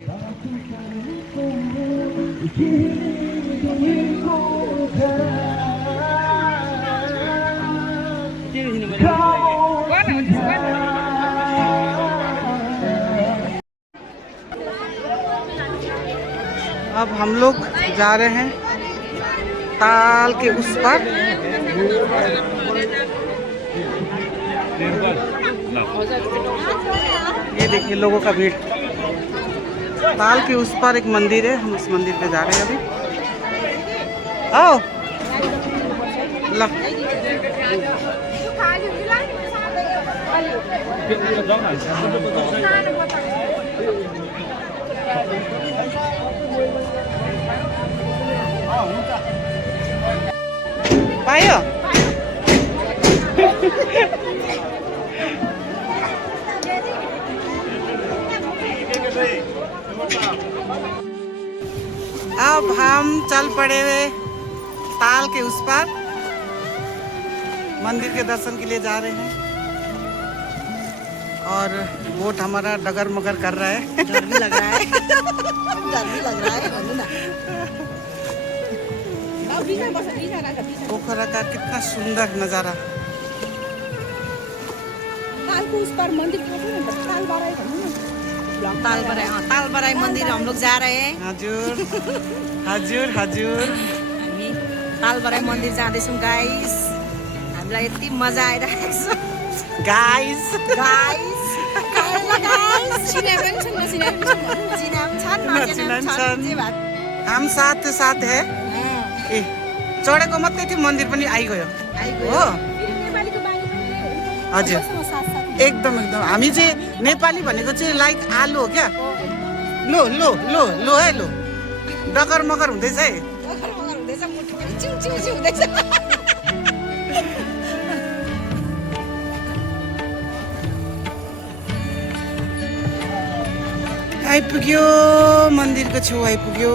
अब हम लोग जा रहे हैं ताल के उस पर। ये देखिए लोगों का भीड़। ताल के उस पर एक मंदिर है, हम उस मंदिर पे जा रहे हैं अभी। आओ ला। पायो अब हम चल पड़े हुए ताल के उस पार, मंदिर के दर्शन के लिए जा रहे हैं। और बोट हमारा डगर मगर कर रहा है। डर भी लग रहा है। डर भी लग रहा है। पोखरा का कितना सुंदर नजारा। ताल को उस पर मंदिर तालबराई मंदिर हम लोग जा रहे हैं। हजुर हजुर हजुर हामी तालबराई मंदिर जाँदैछौँ गाइस। हामीलाई यति मजा आइरहेको छ गाइस। गाइस चिने पनि छन् नचिने पनि छन्। हम साथ साथ है। ए चढेको मात्रै थियो, मन्दिर पनि आइगयो हो। हजुर एकदम एकदम। हामी चाहिँ नेपाली भनेको चाहिँ लाइक आलु हो क्या। लो लो लो लो है लो, डगर मगर हुँदैछ है। आइपुग्यो, मन्दिरको छेउ आइपुग्यो।